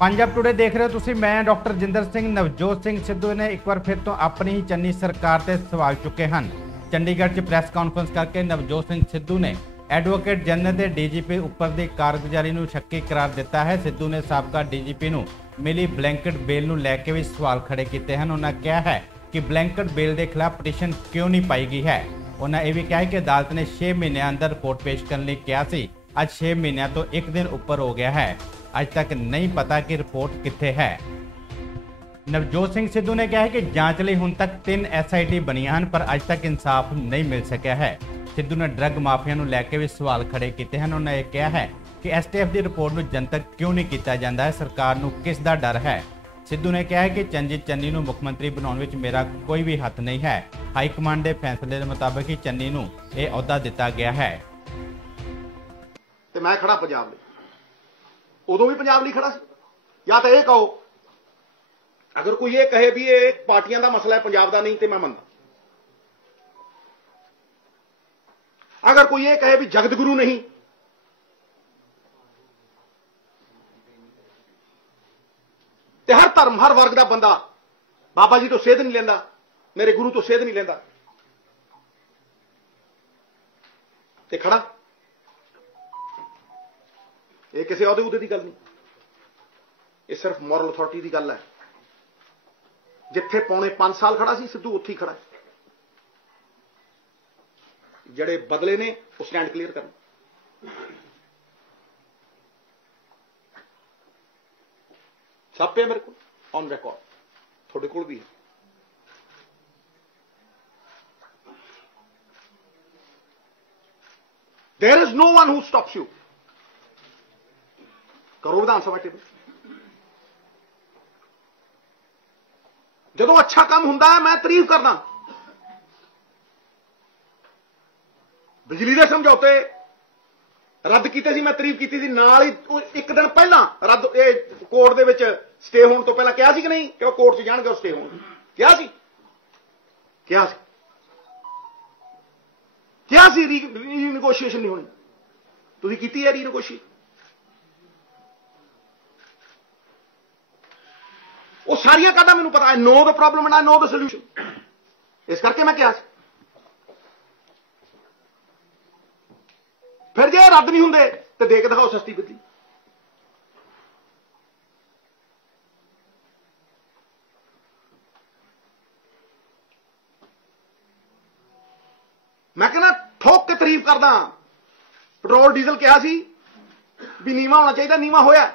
Punjab today देख रहे हो तुसी। मैं डॉक्टर जिंदर सिंह। नवजोत सिंह सिद्धू ने एक बार फिर तो अपनी ही चन्नी सरकार ते सवाल चुके हैं। चंडीगढ़ च प्रैस कॉन्फ्रेंस करके नवजोत सिंह सिद्धू ने एडवोकेट जनरल ते डीजीपी उपर दी कारगुजारी नूं शक्की करार दिता है। सिद्धू ने साबका डीजीपी नूं मिली ब्लैंकेट बेल नूं लैके भी सवाल खड़े किए हैं। उन्होंने कहा है कि ब्लैंकेट बेल के खिलाफ पटिशन क्यों नहीं पाई गई है। उन्होंने यह भी कहा कि अदालत ने 6 महीनों अंदर रिपोर्ट पेश करने कहा सी। आज 6 महीनों तो एक दिन ऊपर हो गया है, आज तक नहीं पता कि रिपोर्ट कित्थे है। नवजोत सिंह सिद्धू ने कहा है कि जांच लई हुण तक 3 SIT बनियां हन, पर अज तक इंसाफ नहीं मिल सकिया है। सिद्धू ने ड्रग माफिया नूं लैके भी सवाल खड़े किए हैं। उन्होंने यह कहा है कि STF की रिपोर्ट नूं जनतक क्यों नहीं किया जाता है, सरकार नूं किस दा डर है। सिद्धू ने कहा है कि चंजीत चन्नी नूं मुख्यमंत्री बनाउण विच मेरा कोई भी हथ नहीं है। हाईकमान के फैसले के मुताबिक ही चन्नी नूं यह अहुदा दिता गया है। ते मैं खड़ा पंजाब लई, उदों भी पंजाब लई खड़ा सी। या तो यह कहो, अगर कोई ये कहे भी ये पार्टियां का मसला है पंजाब का नहीं, तो मैं मनदा। अगर कोई ये कहे भी जगत गुरु नहीं, तो हर धर्म हर वर्ग का बंदा बाबा जी तो सेध नहीं लेंदा, मेरे गुरु तो सेध नहीं लेंदा, ते खड़ा। ये किसी अहुदे उहदे की गल नहीं, ये सिर्फ मॉरल अथॉरिटी की गल है। जिथे पौने 5 साल खड़ा सी सिद्धू, उत्थे ही खड़ा है। जड़े बदले ने वो स्टैंड क्लीयर करना। सब पे मेरे को ऑन रिकॉर्ड, थोड़े कोल भी है। There is no one who stops you. करो विधान सभा टेबल। जदों अच्छा काम हुंदा है मैं तारीफ करदा। बिजली के समझौते रद्द किए सी, मैं तारीफ की थी। नाल ही एक दिन पहला रद्द कोर्ट दे विच स्टे होने तो पहला कहा सी कि नहीं कि वो कोर्ट च जाणगे स्टे होने, कहा सी रीनगोशिएशन नहीं होनी। तुसीं कीती है रीनगोशिएशन? वो सारिया कहता मैनू पता, I know the problem and I know the solution. इस करके मैं क्या फिर जे रद्द नहीं होंगे तो दे के दिखाओ सस्ती बिजली। मैं कहना ठोक के तारीफ करदा। पेट्रोल डीजल कहा सी भी नीवा होना चाहिए, नीवा होया,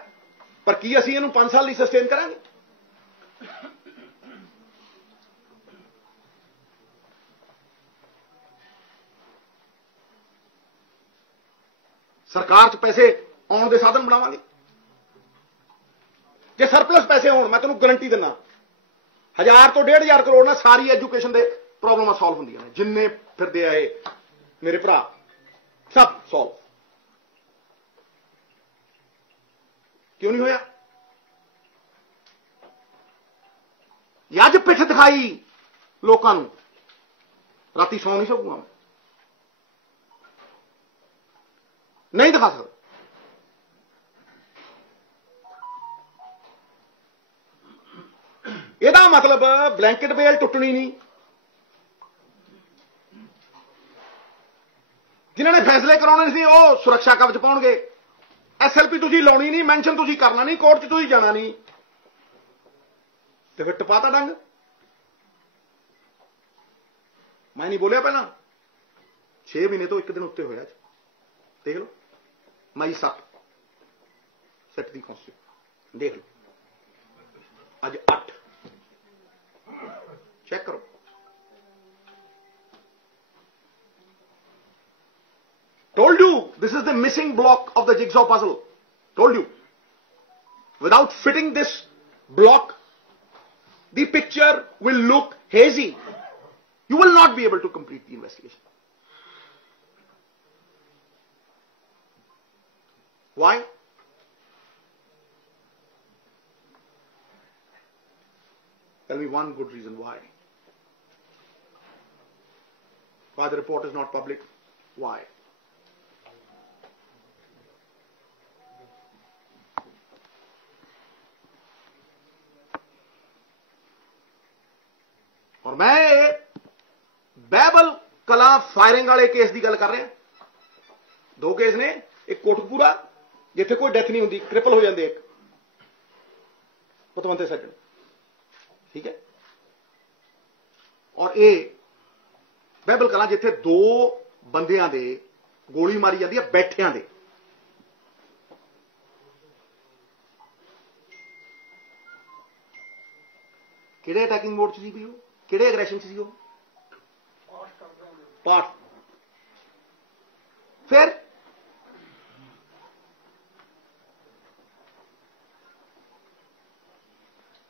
पर की असीं इहनूं 5 साल ਲਈ सस्टेन करांगे? सरकार च पैसे आने के साधन बनावांगे। जे सरप्लस पैसे होण, मैं तेनों गारंटी दिना 1000 तो 1500 करोड़ ना सारी एजुकेशन दे प्रॉब्लम सॉल्व होंदियां ने। जिन्ने फिरदे आए मेरे भरा सब सॉल्व क्यों नहीं होया? अज पिठ दिखाई लोगों नूं, राती सौ नहीं सकूंगा मैं, नहीं दिखा सकता। यदा मतलब ब्लैंकेट बेल टुटनी नहीं। जिन्होंने फैसले कराने सी वो सुरक्षा कवच पाउणगे। SLP तुसीं लाउणी नहीं, मैंशन तुसीं करना नहीं, कोर्ट च तुसीं जाना नहीं, तो फिर टपाता डंग। मैं नहीं बोलिया पहला 6 महीने तो एक दिन उत्ते होया। देख लो मई 7 सेट दी कॉन्स्टिट्यूशन देख लो, अज 8 चेक करो। Told you this is the missing block of the jigsaw puzzle. Told you. Without fitting this block, the picture will look hazy. You will not be able to complete the investigation. Why? Tell me one good reason why. Why the report is not public? Why? और मैं बैबल कला firing वाले case की गल कर रहा। दो case ने, एक कोटकपूरा जिथे कोई डेथ नहीं होती, क्रिपल हो जाते एक पतवंते सज्जन, ठीक है, और ये बैबल कला जिथे दो बंदियां दे गोली मारी जाती है बैठियां दे। किहड़े अटैकिंग मोड च सी भी, किहड़े एग्रैशन च सी वो पाठ। फिर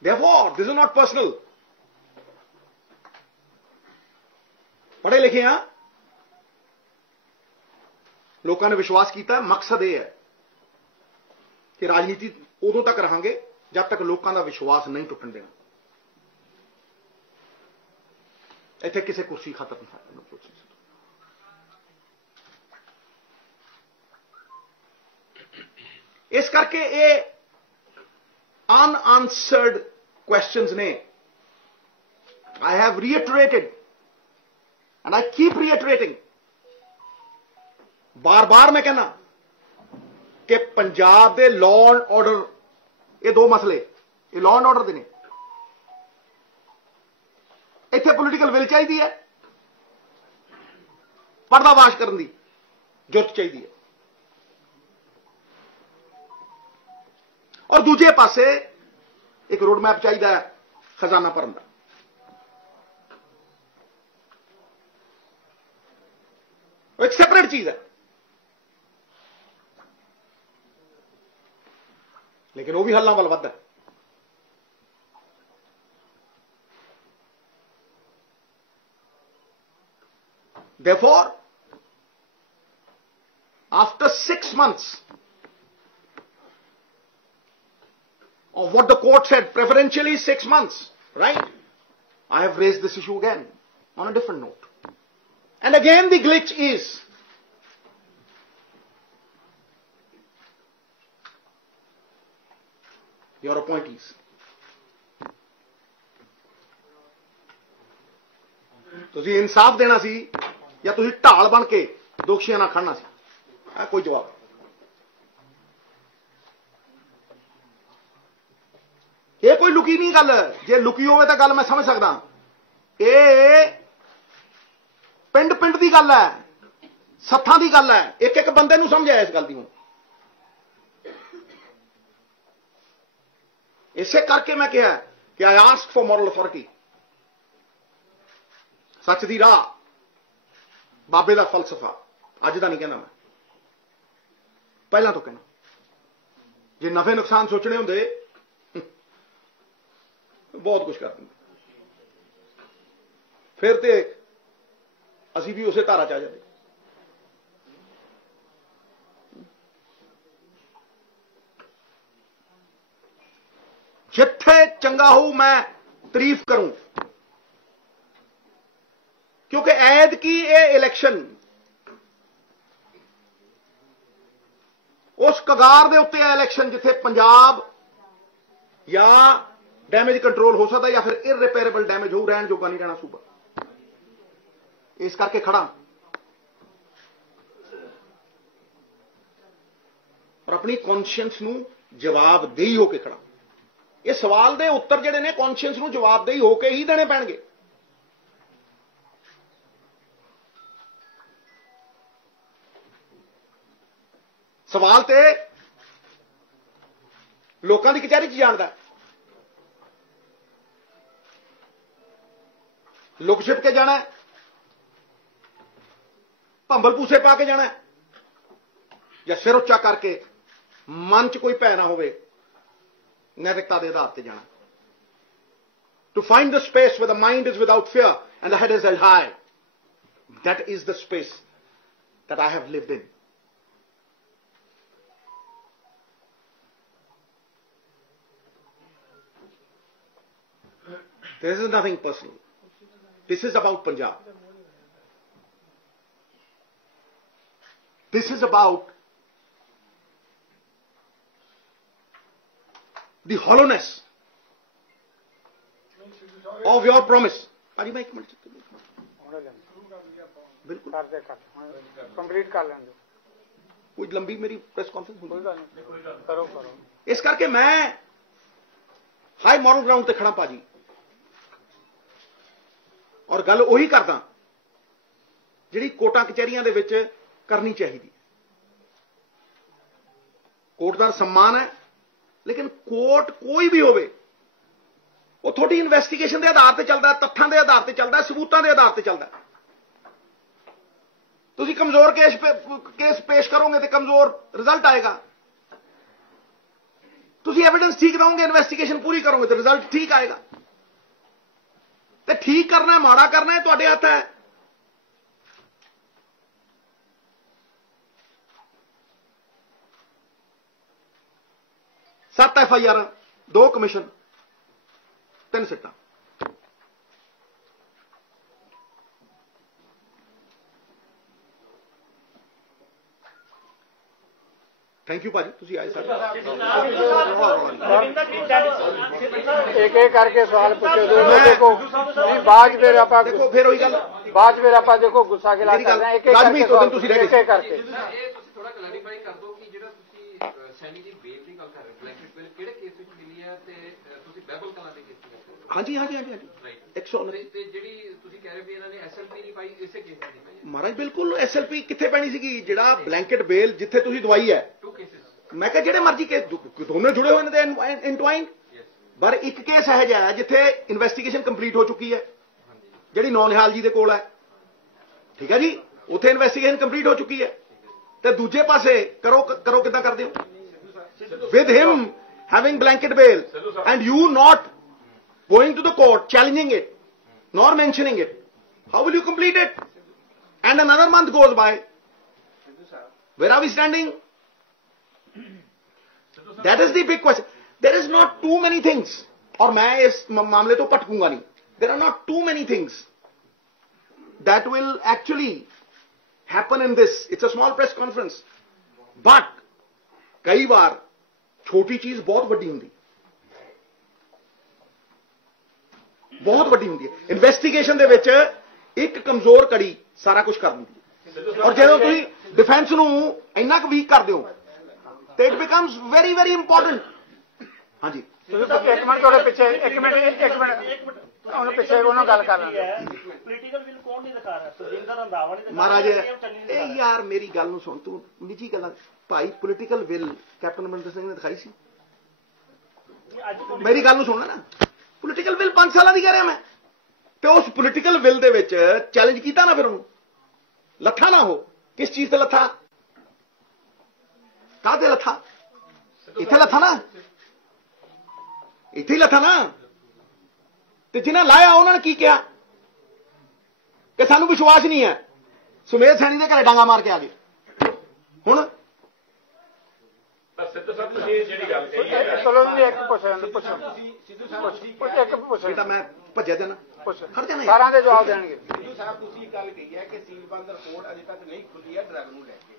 therefore this is not personal। पढ़े लिखे हैं, लोगों ने विश्वास किया। मकसद यह है कि राजनीति उदों तक रहांगे जब तक लोगों का विश्वास नहीं टुटन देना। इत्थे किसी कुर्सी खातर नहीं। इस करके ये अनआंसर्ड क्वेश्चंस ने I have reiterated and I keep reiterating, बार बार मैं कहना कि पंजाब दे लॉ एंड ऑर्डर, ये दो मसले, ये लॉ एंड ऑर्डर दे ने। इत्थे पोलिटिकल विल चाहिए है, पर्दाफाश करने की जुर्त चाहिए है, और दूजे पासे एक रोड मैप चाहिए खजाना भरन का। एक सेपरेट चीज है, लेकिन वो भी हल्ला वाल वध है। Therefore, after 6 months of what the court said, preferentially 6 months, right? I have raised this issue again on a different note. And again the glitch is your appointees. ਤੁਸੀਂ इंसाफ देना सी या ਤੁਸੀਂ ਢਾਲ बन के दोषियों ਨਾਲ खड़ना सी? कोई जवाब? ये कोई लुकी नहीं गल, जे लुकी होवे तो गल मैं समझ सकदा। ये पिंड पिंड की गल है, सत्थां की गल है, एक एक बंदे नूं समझ आया इस गल दी। हुण इसे करके मैं कहा कि I ask for moral authority, सच दी राह, बाबे का फलसफा। अज का नहीं कहना मैं, पहला तो कहना। जे नफे नुकसान सोचने होंदे बहुत कुछ कर देंगे, फिर तो असी भी उसे धारा च आ जाते। जिथे चंगा हो मैं तारीफ करूं, क्योंकि ऐद की ये इलेक्शन उस कगार दे उत्ते इलेक्शन जिथे पंजाब या डैमेज कंट्रोल हो सकता या फिर इररिपेयरेबल डैमेज हो, रहन जोगा नहीं रहना सूबा। इस करके खड़ा और अपनी कॉन्शियंस नूं जवाबदेही होके खड़ा। ये सवाल दे उत्तर जिहड़े ने कॉन्शियंस नूं जवाबदेही होके ही देने पैणगे। सवाल ते लोकां दी कचहरी च जाणदा, लुक छिप के जाना, भंबल पूसे पा के जाना, या सिर उच्चा करके मन च कोई भै ना होवे, नैतिकता के आधार पर जाना। To find the space where the mind is without fear and the head is held high, that is the space that I have lived in. This is nothing personal. This is about Punjab. This is about the hollowness of your promise. ਭਾਜੀ ਮੈਂ 1 minute बिल्कुल complete कर लें कोई लंबी मेरी press conference करो इस करके मैं हाई मॉरल ग्राउंड ते खड़ा भाजी और गल उही करदा जिहड़ी कोर्टां कचहरियां दे विच करनी चाहिए। कोर्ट दा सम्मान है लेकिन कोर्ट कोई भी होवे वो थोड़ी इन्वेस्टिगेशन के आधार पर चलता, तथ्यां के आधार पर चलता, सबूतां के आधार पर चलता। तुसी कमजोर केस पेश करोगे तो कमजोर रिजल्ट आएगा। तुसी एविडेंस ठीक दोगे, इन्वेस्टिगेशन पूरी करोगे तो रिजल्ट ठीक आएगा। तो ठीक करना है माड़ा करना है तुहाडे हत्थ है। 7 FIR, 2 कमीशन, 3 सिट्टां। थैंक यू भाजी, तुसी आए सर। एक एक करके सवाल पूछो। देखो बाद फिर आप देखो फिर वही गल बाद फिर आप देखो गुस्सा गिला कर रहे हैं। एक एक करके थोड़ा क्लैरिफाई कर दो कि ਜਿਹੜਾ ਤੁਸੀਂ ਸੈਣੀ ਦੀ ਬੇਲ ਦੀ ਗੱਲ ਕਰ ਰਹੇ ਹੋ, ਬਲੈਂਕਟ ਬੇਲ ਕਿਹੜੇ ਕੇਸ ਵਿੱਚ ਮਿਲੀ ਹੈ ਤੇ ਤੁਸੀਂ ਬੈਬਲ ਕਲਾਂ ਦੇ ਕੇਸ ਦੀ ਗੱਲ ਕਰ ਹਾਂਜੀ ਹਾਂਜੀ ਹਾਂਜੀ 119 ਤੇ ਜਿਹੜੀ ਤੁਸੀਂ ਕਹਿ ਰਹੇ ਹੋ ਇਹਨਾਂ ਨੇ ਐਸਐਲਪੀ ਨਹੀਂ ਪਾਈ, ਇਸੇ ਕੇਸ ਦੀ ਨਹੀਂ ਪਾਈ ਮਹਾਰਾਜ। ਬਿਲਕੁਲ ਐਸਐਲਪੀ ਕਿੱਥੇ ਪੈਣੀ ਸੀਗੀ? ਜਿਹੜਾ ਬਲੈਂਕਟ ਬੇਲ ਜਿੱਥੇ ਤੁਸੀਂ ਦਵਾਈ ਹੈ, 2 ਕੇਸਿਸ ਮੈਂ ਕਿਹਾ ਜਿਹੜੇ ਮਰਜ਼ੀ ਕੇਸ ਦੋਨੇ ਜੁੜੇ ਹੋਏ ਨੇ ਤੇ ਇੰਟਵਾਈਨ। ਪਰ ਇੱਕ ਕੇਸ ਇਹ ਜਿਹਾ ਜਿੱਥੇ ਇਨਵੈਸਟੀਗੇਸ਼ਨ ਕੰਪਲੀਟ ਹੋ ਚੁੱਕੀ ਹੈ, ਜਿਹੜੀ ਨੌਨਿਹਾਲ ਜੀ ਦੇ ਕੋਲ ਹੈ, ਠੀਕ ਹੈ ਜੀ, ਉੱਥੇ ਇਨਵੈਸਟੀਗੇਸ਼ਨ ਕੰਪਲੀਟ ਹੋ ਚੁੱਕੀ ਹੈ। ਤੇ ਦੂਜੇ ਪਾਸੇ ਕਰੋ ਕਿੱਦਾਂ ਕਰਦੇ ਹੋ? with him having blanket bail and you not going to the court challenging it nor mentioning it, how will you complete it? And another month goes by. Where are we standing? That is the big question. There is not too many things, और मैं इस मामले तो पटकूंगा नहीं, there are not too many things that will actually happen in this. It's a small press conference, but कई बार छोटी चीज बहुत बड़ी होंगी, बहुत बड़ी होंगी। इन्वेस्टिगेशन दे विच एक कमजोर कड़ी सारा कुछ कर दिंदी है। और जो तुम डिफेंस नूं इन्ना क वीक कर दो तो it becomes very very important. हाँ जी एक मिनट थोड़े पीछे, एक मिनट ਉਹਨੂੰ ਪਿੱਛੇ ਉਹਨੂੰ ਗੱਲ ਕਰ ਲੈਂਦੇ। ਪੋਲੀਟੀਕਲ ਵਿਲ ਕੌਣ ਨਹੀਂ ਦਿਖਾ ਰਿਹਾ? ਸੁਰਿੰਦਰ ਰੰਧਾਵਾ ਨਹੀਂ ਦਿਖਾ ਮਹਾਰਾਜ ਇਹ ਯਾਰ ਮੇਰੀ ਗੱਲ ਨੂੰ ਸੁਣ, ਤੂੰ ਨਿੱਜੀ ਗੱਲਾਂ ਭਾਈ। Political will captain Amarinder Singh ਨੇ ਦਿਖਾਈ ਸੀ? ਮੇਰੀ ਗੱਲ ਨੂੰ ਸੁਣਨਾ ਨਾ, ਪੋਲੀਟੀਕਲ ਵਿਲ 5 ਸਾਲਾਂ ਦੀ ਕਹਿ ਰਿਹਾ ਮੈਂ, ਤੇ ਉਸ ਪੋਲੀਟੀਕਲ ਵਿਲ ਦੇ ਵਿੱਚ ਚੈਲੰਜ ਕੀਤਾ ਨਾ, ਫਿਰ ਉਹਨੂੰ ਲੱਥਾ ਨਾ ਹੋ। ਕਿਸ ਚੀਜ਼ ਤੇ ਲੱਥਾ? ਕਾਹਦੇ ਲੱਥਾ? ਇੱਥੇ ਲੱਥਾ ਨਾ, ਇੱਥੇ ਹੀ ਲੱਥਾ ਨਾ। ਤੇ ਜਿਨ੍ਹਾਂ ਲਾਇਆ ਉਹਨਾਂ ਨੇ ਕੀ ਕਿਹਾ ਕਿ ਸਾਨੂੰ ਵਿਸ਼ਵਾਸ ਨਹੀਂ ਹੈ। ਸੁਮੇਧ ਸੈਣੀ ਦੇ ਘਰੇ ਡਾਂਗਾ ਮਾਰ ਕੇ ਆ ਗਏ। ਹੁਣ ਸਿੱਧੂ ਸਾਹਿਬ ਤੁਸੀਂ ਜਿਹੜੀ ਗੱਲ ਕਹੀ ਹੈ, ਚਲੋ ਜੀ ਇੱਕ ਪੁੱਛੋ ਬੇਟਾ ਮੈਂ ਭੱਜਿਆ ਦੇਣਾ ਖੜ ਜਾਣਾ ਸਾਰਿਆਂ ਦੇ ਜਵਾਬ ਦੇਣਗੇ। ਸਿੱਧੂ ਸਾਹਿਬ ਤੁਸੀਂ ਗੱਲ ਕਹੀ ਹੈ ਕਿ ਸੀਲਬੰਦ ਰਿਪੋਰਟ ਅਜੇ ਤੱਕ ਨਹੀਂ ਖੁੱਲੀ ਹੈ ਡਰੱਗ ਨੂੰ ਲੈ ਕੇ,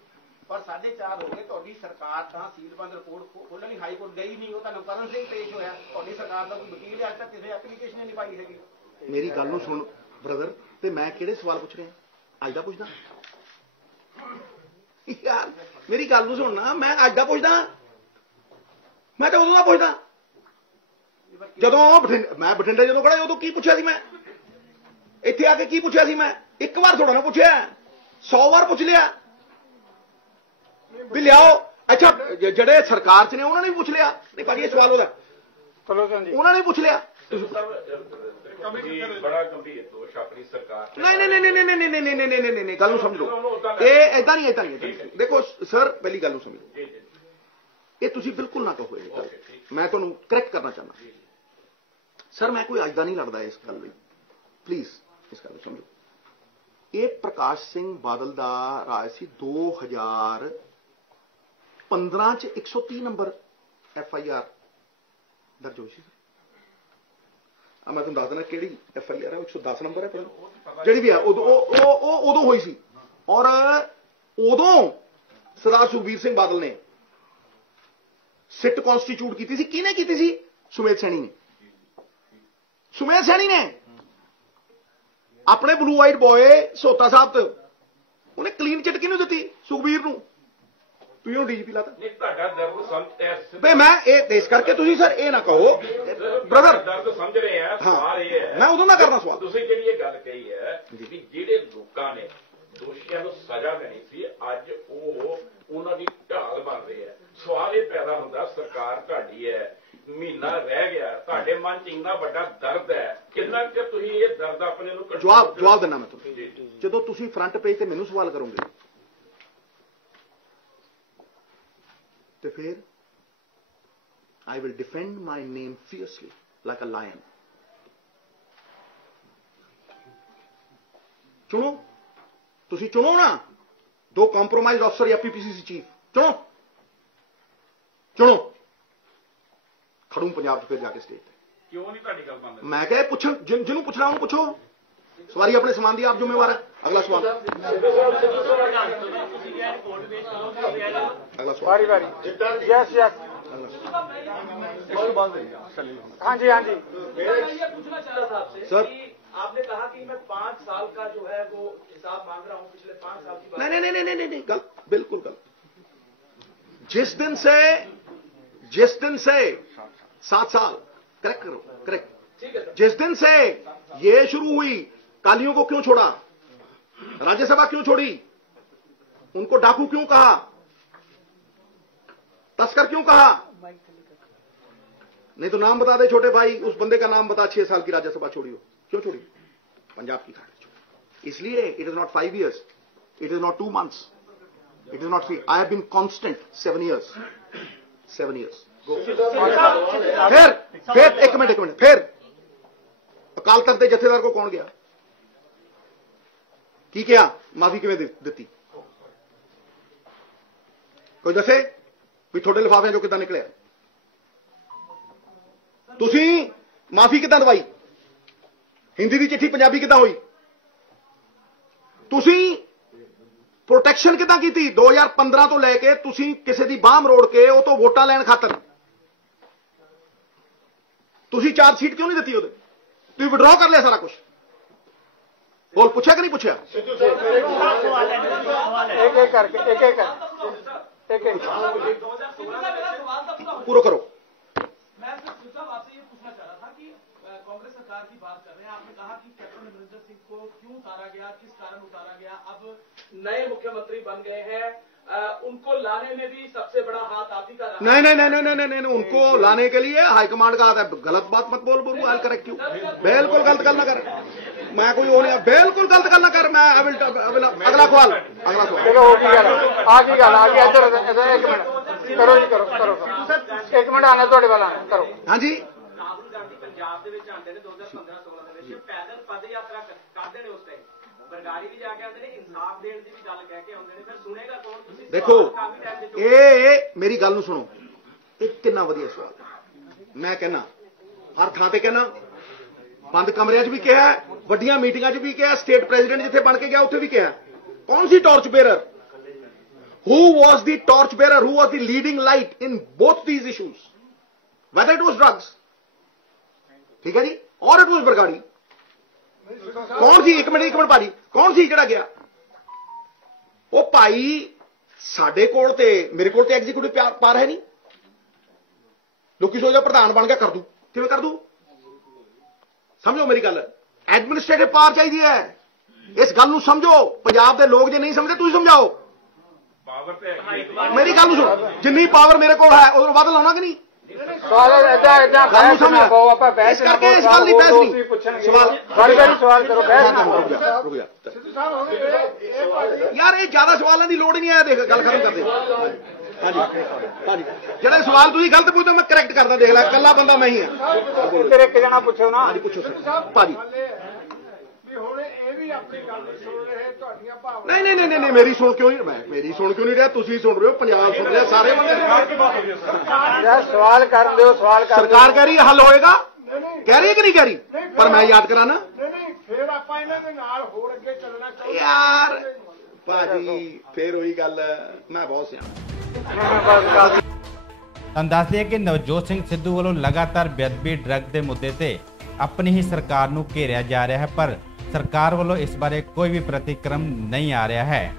ਪਰ 4.5 ਹੋ ਗਏ ਤੁਹਾਡੀ ਸਰਕਾਰ ਤਾਂ ਸੀਲਬੰਦ ਰਿਪੋਰਟ ਖੋਲ੍ਹਣ ਲਈ ਹਾਈ ਕੋਰਟ ਗਈ ਨਹੀਂ। ਉਹ ਤੁਹਾਨੂੰ ਕਰਨ ਸਿੰਘ ਪੇਸ਼ ਹੋਇਆ, ਤੁਹਾਡੀ ਸਰਕਾਰ ਦਾ ਕੋਈ ਵਕੀਲ ਹੈ, ਅੱਜ ਤੱਕ ਕਿਸੇ ਐਪਲੀਕੇਸ਼ਨ ਨਹੀਂ ਪਾਈ ਹੈਗੀ। ਮੇਰੀ ਗੱਲ ਨੂੰ ਸੁਣ ਬ੍ਰਦਰ, ਤੇ ਮੈਂ ਕਿਹੜੇ ਸਵਾਲ ਪੁੱਛ ਰਿਹਾ? ਅੱਜ ਦਾ ਪੁੱਛਦਾ ਯਾਰ, ਮੇਰੀ ਗੱਲ ਨੂੰ ਸੁਣਨਾ। ਮੈਂ ਅੱਜ ਦਾ ਪੁੱਛਦਾ, ਮੈਂ ਤਾਂ ਉਦੋਂ ਦਾ ਪੁੱਛਦਾ ਜਦੋਂ ਮੈਂ ਬਠਿੰਡੇ ਜਦੋਂ ਖੜਾ ਉਦੋਂ ਕੀ ਪੁੱਛਿਆ ਸੀ ਮੈਂ? ਇੱਥੇ ਆ ਕੇ ਕੀ ਪੁੱਛਿਆ ਸੀ ਮੈਂ? ਇੱਕ ਵਾਰ ਥੋੜਾ ਨਾ ਪੁੱਛਿਆ, 100 ਵਾਰ ਪੁੱਛ ਲਿਆ ਵੀ ਲਿਆਓ। ਅੱਛਾ ਜਿਹੜੇ ਸਰਕਾਰ 'ਚ ਨੇ ਉਹਨਾਂ ਨੇ ਵੀ ਪੁੱਛ ਲਿਆ? ਨਹੀਂ ਭਾਜੀ ਇਹ ਸਵਾਲ ਉਹਦਾ, ਉਹਨਾਂ ਨੇ ਪੁੱਛ ਲਿਆ। ਬੜਾ ਗੰਭੀਰ ਦੋਸ਼ ਆਪਣੀ ਸਰਕਾਰ। ਨਹੀਂ ਗੱਲ ਨੂੰ ਸਮਝੋ, ਇਹ ਏਦਾਂ ਨਹੀਂ। ਦੇਖੋ ਸਰ, ਪਹਿਲੀ ਗੱਲ ਨੂੰ ਸਮਝੋ, ਇਹ ਤੁਸੀਂ ਬਿਲਕੁਲ ਨਾ ਕਹੋ ਇਹ ਗੱਲ। ਮੈਂ ਤੁਹਾਨੂੰ ਕਰੈਕਟ ਕਰਨਾ ਚਾਹੁੰਦਾ ਸਰ, ਮੈਂ ਕੋਈ ਅੱਜ ਦਾ ਨਹੀਂ ਲੜਦਾ ਇਸ ਗੱਲ ਲਈ, ਪਲੀਜ਼ ਇਸ ਗੱਲ ਨੂੰ ਸਮਝੋ। ਇਹ ਪ੍ਰਕਾਸ਼ ਸਿੰਘ ਬਾਦਲ ਦਾ ਰਾਜ ਸੀ 2015 ਚ 130 ਨੰਬਰ FIR ਦਰਜ ਹੋਈ ਸੀ। ਮੈਂ ਤੁਹਾਨੂੰ ਦੱਸ ਦਿੰਦਾ ਕਿਹੜੀ FIR ਹੈ, 110 ਨੰਬਰ ਹੈ ਜਿਹੜੀ ਵੀ ਹੈ। ਉਦੋਂ ਹੋਈ ਸੀ, ਔਰ ਉਦੋਂ ਸਰਦਾਰ ਸੁਖਬੀਰ ਸਿੰਘ ਬਾਦਲ ਨੇ ਸਿੱਟ ਕਨਸਟੀਟਿਊਟ ਕੀਤੀ ਸੀ। ਕਿਹਨੇ ਕੀਤੀ ਸੀ? ਸੁਮੇਧ ਸੈਣੀ ਨੇ। ਸੁਮੇਧ ਸੈਣੀ ਨੇ ਆਪਣੇ ਬਲੂ ਵਾਈਟ ਬॉय ਸੋਤਾ ਸਾਹਿਬ ਤੇ ਉਹਨੇ ਕਲੀਨ ਚਿੱਟ ਕਿਹਨੂੰ ਦਿੱਤੀ? ਸੁਖਬੀਰ ਨੂੰ। ਤੁਸੀਂ ਉਹ ਡੀਜੀਪੀ ਲਾਤਾ। ਨਹੀਂ ਤੁਹਾਡਾ ਦਰਦ ਸਮਝ ਬਈ ਮੈਂ ਇਹ ਇਸ ਕਰਕੇ ਤੁਸੀਂ ਸਰ ਇਹ ਨਾ ਕਹੋ ਬ੍ਰਦਰ, ਦਰਦ ਸਮਝ ਰਹੇ ਆ। ਸਵਾਲ ਇਹ ਹੈ, ਮੈਂ ਉਦੋਂ ਦਾ ਕਰਨਾ ਸਵਾਲ। ਤੁਸੀਂ ਜਿਹੜੀ ਇਹ ਗੱਲ ਕਹੀ ਹੈ ਕਿ ਜਿਹੜੇ ਲੋਕਾਂ ਨੇ ਦੋਸ਼ੀਆਂ ਨੂੰ ਸਜ਼ਾ ਦੇਣੀ ਸੀ, ਅੱਜ ਉਹ ਉਹਨਾਂ ਦੀ ਢਾਲ ਬਣ ਰਹੇ ਹੈ। ਸਵਾਲ ਇਹ ਪੈਦਾ ਹੁੰਦਾ, ਸਰਕਾਰ ਤੁਹਾਡੀ ਹੈ, ਮਹੀਨਾ ਰਹਿ ਗਿਆ, ਤੁਹਾਡੇ ਮਨ 'ਚ ਇੰਨਾ ਵੱਡਾ ਦਰਦ ਹੈ, ਕਿੰਨਾ ਕਿ ਤੁਸੀਂ ਇਹ ਦਰਦ ਆਪਣੇ ਨੂੰ ਜਵਾਬ ਦੇਣਾ ਮੈਂ ਤੁਹਾਨੂੰ। ਜਦੋਂ ਤੁਸੀਂ ਫਰੰਟ ਪੇਜ ਤੇ ਮੈਨੂੰ ਸਵਾਲ ਕਰੋਗੇ ਤੇ ਫਿਰ I will defend my name fiercely like a lion. ਚੁਣੋ, ਤੁਸੀਂ ਚੁਣੋ ਨਾ, 2 ਕੰਪਰੋਮਾਈਜ਼ ਅਫਸਰ ਜਾਂ ਪੀਪੀਸੀਸੀ ਚੀਫ ਚੁਣੋ। ਖੜੂ ਪੰਜਾਬ 'ਚ ਫਿਰ ਜਾ ਕੇ ਸਟੇਜ ਤੇ। ਕਿਉਂ ਨਹੀਂ ਤੁਹਾਡੀ ਗੱਲ ਮੰਨਦੇ? ਮੈਂ ਕਿਹਾ ਪੁੱਛਣ, ਜਿਹਨੂੰ ਪੁੱਛਣਾ ਉਹਨੂੰ ਪੁੱਛੋ। ਸਵਾਰੀ ਆਪਣੇ ਸਮਾਨ ਦੀ ਆਪ ਜ਼ਿੰਮੇਵਾਰ ਹੈ। ਅਗਲਾ ਸਵਾਲ। ਅਗਲਾ ਸਵਾਲ। ਵਾਰੀ ਵਾਰੀ। Yes yes. हाँ जी हाँ जी। मैं ये पूछना चाह रहा था आपसे सर। कि आपने कहा कि मैं 5 साल का जो है वो हिसाब मांग रहा हूँ, पिछले 5 साल की बात। नहीं गलत, बिल्कुल गलत। जिस दिन से 7 साल, करेक्ट करो, करेक्ट। ठीक है सर। जिस दिन से ये शुरू हुई, कालियों को क्यों छोड़ा, राज्यसभा क्यों छोड़ी, उनको डाकू क्यों कहा, तस्कर क्यों कहा? नहीं तो नाम बता दे छोटे भाई, उस बंदे का नाम बता 6 साल की राज्यसभा छोड़ी हो, क्यों छोड़ी? पंजाब की खाड़ी छोड़ी। इसलिए it is not 5 years, it is not 2 months, it is not 3। I have been constant 7 years, 7 years। फिर एक मिनट, फिर अकाल तख्त के जथेदार को कौन गया, की क्या माफी किवें दिती? कोई दसे भी थोड़े लिफाफे जो कितना निकले, तुसी माफी कितना दवाई, हिंदी की चिट्ठी पंजाबी कितना हुई, तुसी प्रोटेक्शन कितना की थी 2015 तो लैके तुसी किसी दी बाह मरोड़ के वो तो वोटां लैण खातर तुसी चार्जशीट क्यों नहीं दी? ਉਹਦੇ ਤੁਸੀਂ ਵਿਡਰਾ ਕਰ ਲਿਆ ਸਾਰਾ ਕੁਝ। बोल पूछा कि नहीं पूछा? एक करके एक पूरा करो। मैं सिर्फ आपसे ये पूछना चाह रहा था कि कांग्रेस सरकार की बात कर रहे हैं, आपने कहा कि कैप्टन अमरिंदर सिंह को क्यों उतारा गया, किस कारण उतारा गया, अब नए मुख्यमंत्री बन गए हैं, उनको लाने में भी सबसे बड़ा हाथ आप ही का रहा। नहीं, उनको लाने के लिए हाईकमांड का हाथ है। गलत बात मत बोल, आई करेक्ट यू। बिल्कुल गलत गल ना कर, मैं कोई वो नहीं, बिल्कुल गलत गल ना कर। मैं अगला सवाल, चलो होगी गल, आगे इधर एक मिनट करो जी, करो 1 मिनट आना ਤੁਹਾਡੇ ਵੱਲ ਆਣਾ करो। हाँ जी। ਰਾਹੁਲ ਗਾਂਧੀ ਪੰਜਾਬ ਦੇ ਵਿੱਚ ਆਉਂਦੇ ਨੇ 2015-16 ਦੇ ਵਿੱਚ, ਪੈਦਲ ਪਦ ਯਾਤਰਾ ਕਰਦੇ ਨੇ, ਉਸ ਟਾਈਮ ਬਰਗਾੜੀ ਵੀ ਜਾ ਕੇ ਆਉਂਦੇ ਨੇ, ਇਨਸਾਫ ਦੇਣ ਦੀ ਵੀ ਗੱਲ ਕਹਿ ਕੇ ਆਉਂਦੇ ਨੇ, ਫਿਰ ਸੁਣੇਗਾ ਕੌਣ? ਤੁਸੀਂ देखो ਇਹ ਮੇਰੀ ਗੱਲ ਨੂੰ ਸੁਣੋ, ਇਹ ਕਿੰਨਾ ਵਧੀਆ ਸਵਾਲ। ਮੈਂ ਕਹਿਣਾ ਹਰ ਥਾਂ ਤੇ ਕਹਿਣਾ, ਬੰਦ ਕਮਰਿਆਂ 'ਚ ਵੀ ਕਿਹਾ, ਵੱਡੀਆਂ ਮੀਟਿੰਗਾਂ 'ਚ ਵੀ ਕਿਹਾ, ਸਟੇਟ ਪ੍ਰੈਜ਼ੀਡੈਂਟ ਜਿੱਥੇ ਬਣ ਕੇ ਗਿਆ ਉੱਥੇ ਵੀ ਕਿਹਾ। ਕੌਣ ਸੀ torch bearer? Who was the torch bearer? Who was the leading light in both these issues? Whether it was drugs, ठीक है जी, or it was बरगाड़ी। कौन सी? एक मिनट भाजी, कौन सी जड़ा गया? वो भाई साडे कोल ते मेरे कोल ते एग्जीक्यूटिव पावर है नहीं। लोग सोचदा प्रधान बन गया कर दूं, किवें कर दूं? समझो मेरी गल, एडमिनिस्ट्रेटिव पावर चाहिए है। इस गल नूं समझो, पंजाब दे लोग जे नहीं समझदे तुसीं समझाओ। मेरी गल सुनो, जिन्नी पावर मेरे को है उधर वध लाना कि नहीं? सवाल इस करके इस गल की बहस नहीं। सवाल करो, रुक जा यार, ये ज्यादा सवालों की लोड़ ही नहीं है। देख गल खत्म कर दे। हाँ जी, जो सवाल तुम गलत पूछते मैं करैक्ट करदा। देख ला, कला बंदा मैं ही हाँ। फिर एक जना पूछो ना। हाँ जी, पूछो सर भाजी। नहीं, मेरी सुन क्यों नहीं, मेरी सुन क्यों नहीं रहा? तुसी सुन रहे हो, पंजाब सुन रहे हो, सारे बंदे। सवाल कर दो, सवाल कर। सरकार कह रही है हल होएगा, कह रही है कि नहीं कह रही? पर मैं याद कराना यार भाजी, फिर वही गल, मैं बहुत सियाना। ਤੁਹਾਨੂੰ ਦੱਸ ਦਈਏ ਕਿ ਨਵਜੋਤ ਸਿੰਘ ਸਿੱਧੂ ਵੱਲੋਂ ਲਗਾਤਾਰ ਬੇਅਦਬੀ ਡਰੱਗ ਦੇ ਮੁੱਦੇ ਤੇ ਆਪਣੀ ਹੀ ਸਰਕਾਰ ਨੂੰ ਘੇਰਿਆ ਜਾ ਰਿਹਾ ਹੈ, ਪਰ ਸਰਕਾਰ ਵੱਲੋਂ ਇਸ ਬਾਰੇ ਕੋਈ ਵੀ ਪ੍ਰਤੀਕਰਮ ਨਹੀਂ ਆ ਰਿਹਾ ਹੈ।